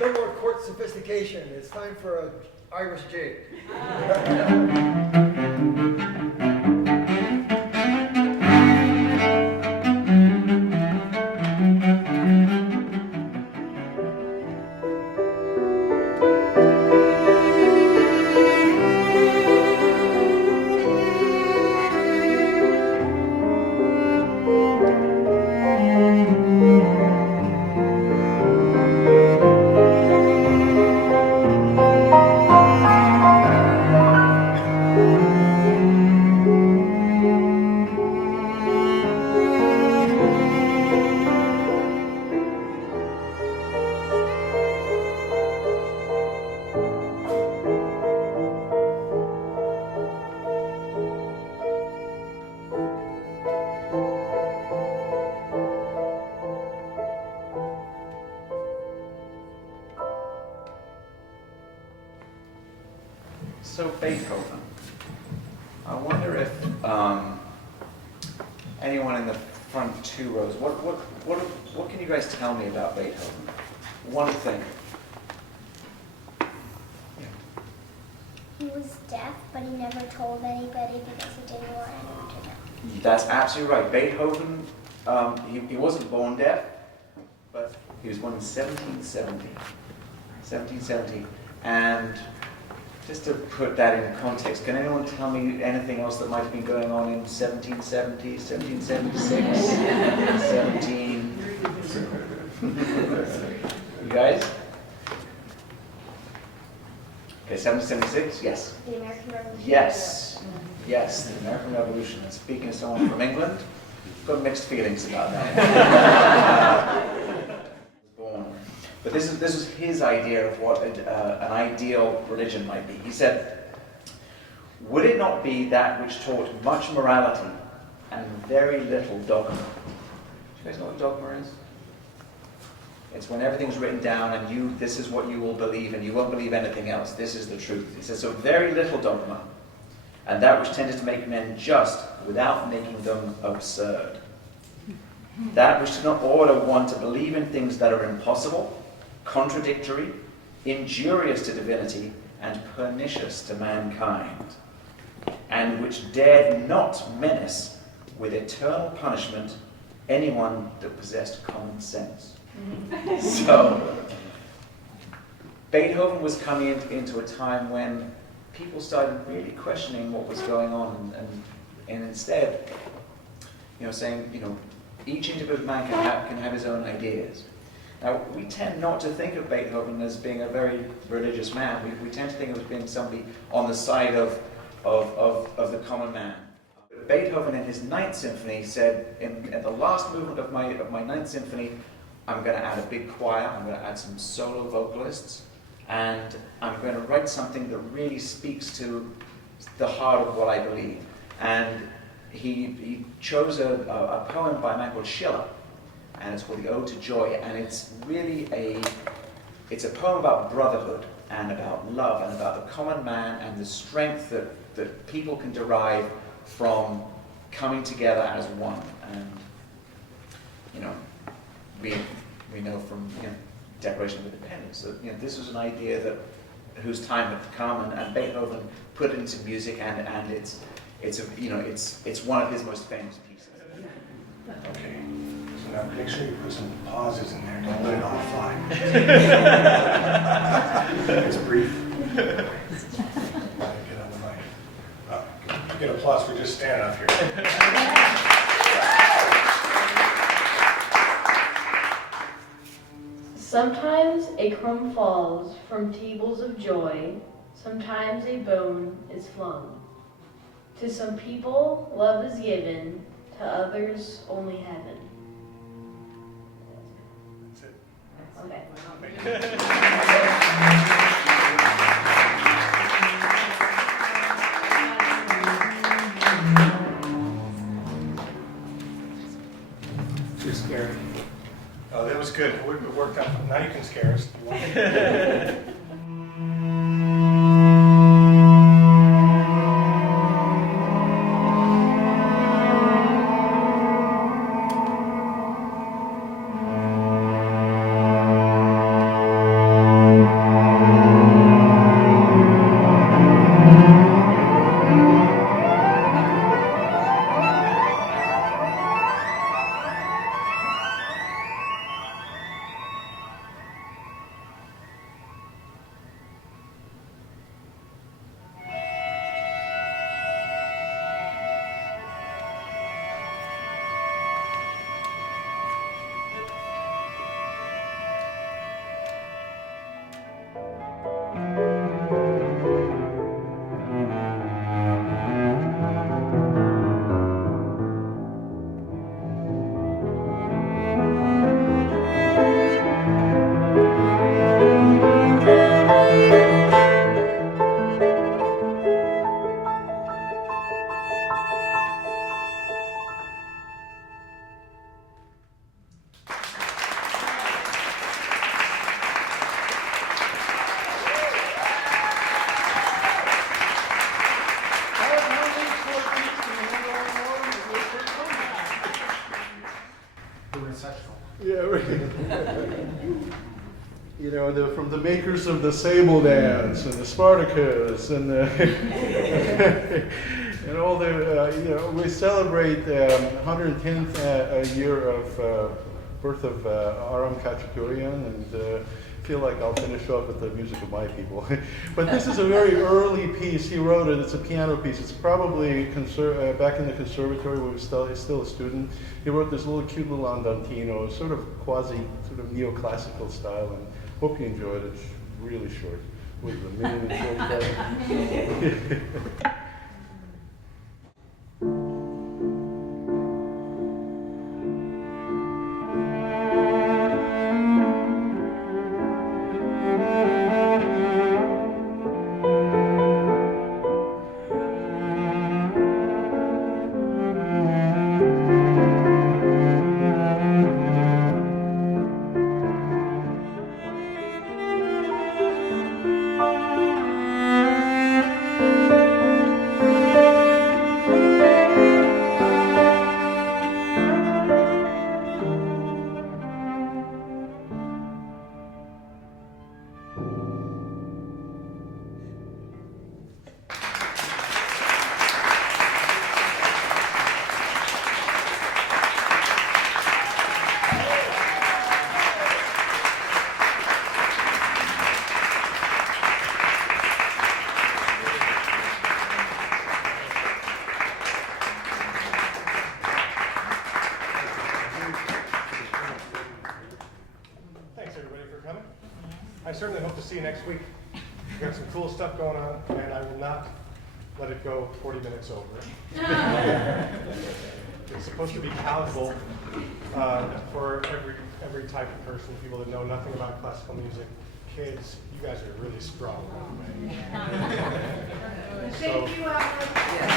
No more court sophistication. It's time for an Irish jig. So Beethoven. I wonder if anyone in the front two rows, what can you guys tell me about Beethoven? One thing. He was deaf, but he never told anybody because he didn't want anyone to know. That's absolutely right. Beethoven, he wasn't born deaf, but he was born in 1770. And just to put that in context, can anyone tell me anything else that might have been going on in 1770, 1776, 17... You guys? Okay, 1776, yes. The American Revolution. Yes, the American Revolution. And speaking as someone from England, I've got mixed feelings about that. Born. But this was his idea of what an ideal religion might be. He said, would it not be that which taught much morality and very little dogma? Do you guys know what dogma is? It's when everything's written down and this is what you will believe and you won't believe anything else. This is the truth. He says, so very little dogma, and that which tended to make men just without making them absurd. That which did not order one to believe in things that are impossible, contradictory, injurious to divinity, and pernicious to mankind, and which dared not menace with eternal punishment anyone that possessed common sense. So, Beethoven was coming into a time when people started really questioning what was going on, and instead, saying, each individual man can have his own ideas. Now, we tend not to think of Beethoven as being a very religious man. We tend to think of him as being somebody on the side of the common man. Beethoven, in his Ninth Symphony, said, in the last movement of my Ninth Symphony, I'm going to add a big choir, I'm going to add some solo vocalists, and I'm going to write something that really speaks to the heart of what I believe. And he chose a poem by a man called Schiller, and it's called The Ode to Joy, and it's really it's a poem about brotherhood and about love and about the common man and the strength that people can derive from coming together as one. And we know from Declaration of Independence that this was an idea whose time had come, and Beethoven put it into music, and it's one of his most famous pieces. Okay. Now, make sure you put some pauses in there. Don't let it all fly. It's brief. Get on the mic. Get applause for just standing up here. Sometimes a crumb falls from tables of joy. Sometimes a bone is flung. To some people, love is given. To others, only heaven. Okay. Too scary. Oh, that was good. It worked out. Now you can scare us. You want? Yeah, you know, from the makers of the Sable Dance and the Spartacus and and all the, you know, we celebrate 110th year of birth of Armen Ksajikian, and feel like I'll finish off with the music of my people. But this is a very early piece. He wrote it. It's a piano piece. It's probably back in the conservatory when he was still a student. He wrote this cute little andantino, sort of neoclassical style, and hope you enjoyed it. It's really short. What is it, a minute and 45? I certainly hope to see you next week. We've got some cool stuff going on, and I will not let it go 40 minutes over. It's supposed to be palatable for every type of person, people that know nothing about classical music. Kids, you guys are really strong. So, Thank you, Albert.